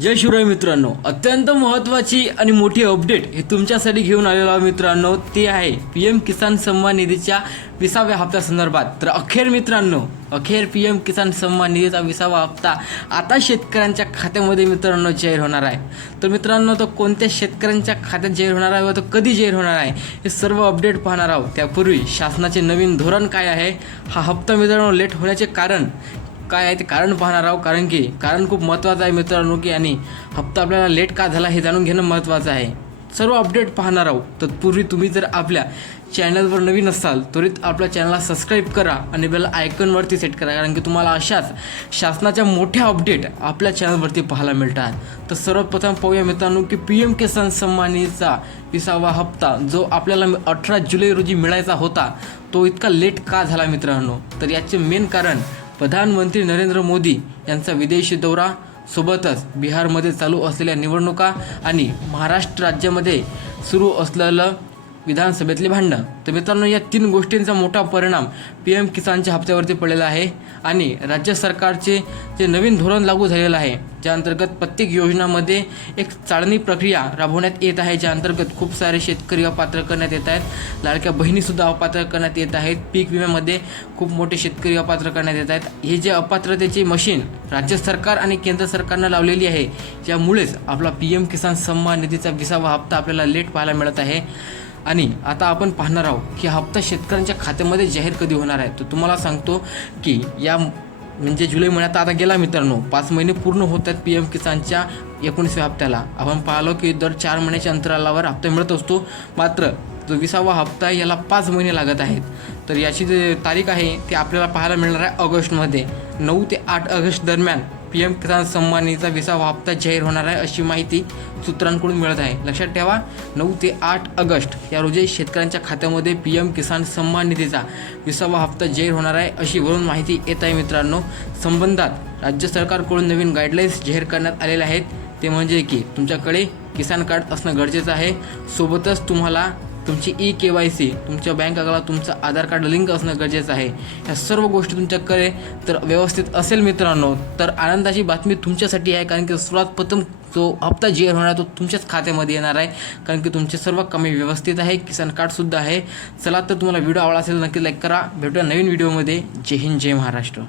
जय शिवराय मित्रांनो. अत्यंत महत्त्वाची आणि मोठी अपडेट हे तुमच्यासाठी घेऊन आलेलो आहे मित्रांनो. ते आहे पी एम किसान सन्मान निधीच्या विसाव्या हप्त्यासंदर्भात तर अखेर मित्रांनो अखेर पी एम किसान सन्मान निधीचा विसावा हप्ता आता शेतकऱ्यांच्या खात्यामध्ये मित्रांनो जाहीर होणार आहे. तर मित्रांनो तो कोणत्या शेतकऱ्यांच्या खात्यात जाहीर होणार आहे व तो कधी जाहीर होणार आहे हे सर्व अपडेट पाहणार आहोत. त्यापूर्वी शासनाचे नवीन धोरण काय आहे? हा हप्ता मित्रांनो लेट होण्याचे कारण काय आहे ते कारण पाहणार आहोत. कारण की कारण खूप महत्त्वाचं आहे मित्रांनो की आणि हप्ता आपल्याला लेट का झाला हे जाणून घेणं महत्त्वाचं आहे. सर्व अपडेट पाहणार आहोत. तत्पूर्वी तुम्ही जर आपल्या चॅनलवर नवीन असाल त्वरित आपल्या चॅनलला सबस्क्राईब करा आणि बेल आयकनवरती सेट करा. कारण की तुम्हाला अशाच शासनाच्या मोठ्या अपडेट आपल्या चॅनलवरती पाहायला मिळतात. तर सर्वप्रथम पाहूया मित्रांनो की पी एम किसान सन्मानीचा विसावा हप्ता जो आपल्याला अठरा जुलै रोजी मिळायचा होता तो इतका लेट का झाला मित्रांनो? तर याचे मेन कारण प्रधानमंत्री नरेंद्र मोदी यांचा विदेशी दौरा सोबतच बिहारमध्ये चालू असलेल्या निवडणुका आणि महाराष्ट्र राज्यामध्ये सुरू असलेलं विधानसभेतले भांडणं. तर मित्रांनो या तीन गोष्टींचा मोठा परिणाम पी एम किसानच्या हप्त्यावरती पडलेला आहे आणि राज्य सरकारचे जे नवीन धोरण लागू झालेलं आहे ज्या अंतर्गत प्रत्येक योजनामध्ये एक चाळणी प्रक्रिया राबवण्यात येत आहे ज्या अंतर्गत खूप सारे शेतकरी अपात्र करण्यात येत आहेत. लाडक्या बहिणीसुद्धा अपात्र करण्यात येत आहेत. पीक विम्यामध्ये खूप मोठे शेतकरी अपात्र करण्यात येत आहेत. हे जे अपात्रतेची मशीन राज्य सरकार आणि केंद्र सरकारनं लावलेली आहे ज्यामुळेच आपला पी एम किसान सन्मान निधीचा विसावा हप्ता आपल्याला लेट पाहायला मिळत आहे. आणि आता आपण पाहणार आहोत की हप्ता शेतकऱ्यांच्या खात्यामध्ये जाहीर कधी होणार आहे? तर तुम्हाला सांगतो की या म्हणजे जुलै महिन्यात आता गेला मित्रांनो पाच महिने पूर्ण होत आहेत पी एम किसानच्या एकोणीसव्या हप्त्याला. आपण पाहिलो की दर चार महिन्याच्या अंतरालावर हप्ता मिळत असतो. मात्र जो विसावा हप्ता आहे याला पाच महिने लागत आहेत. तर याची जी तारीख आहे ती आपल्याला पाहायला मिळणार आहे ऑगस्टमध्ये. नऊ ते आठ ऑगस्ट दरम्यान पी एम किसान सन्मान निधीचा विसावा हप्ता जाहीर होणार आहे अशी माहिती सूत्रांकडून मिळत आहे. लक्षात ठेवा नऊ ते आठ ऑगस्ट या रोजी शेतकऱ्यांच्या खात्यामध्ये पी एम किसान सन्मान निधीचा विसावा हप्ता जाहीर होणार आहे अशी वरून माहिती येत आहे मित्रांनो. संबंधात राज्य सरकारकडून नवीन गाईडलाईन्स जाहीर करण्यात आलेल्या आहेत. ते म्हणजे की तुमच्याकडे किसान कार्ड असणं गरजेचं आहे. सोबतच तुम्हाला तुमची ई के वाय सी तुमच्या बँक अकाउंटला तुमचं आधार कार्ड लिंक असणं गरजेचं आहे. ह्या सर्व गोष्टी तुमच्याकडे तर व्यवस्थित असेल मित्रांनो तर आनंदाची बातमी तुमच्यासाठी आहे कारण की सर्वात प्रथम जो हप्ता जी होणार आहे तो तुमच्याच खात्यामध्ये येणार आहे. कारण की तुमचे सर्व कामे व्यवस्थित आहे किसान कार्डसुद्धा आहे. चला तर तुम्हाला व्हिडिओ आवडला असेल नक्की लाईक करा. भेटूया नवीन व्हिडिओमध्ये. जय हिंद जय महाराष्ट्र.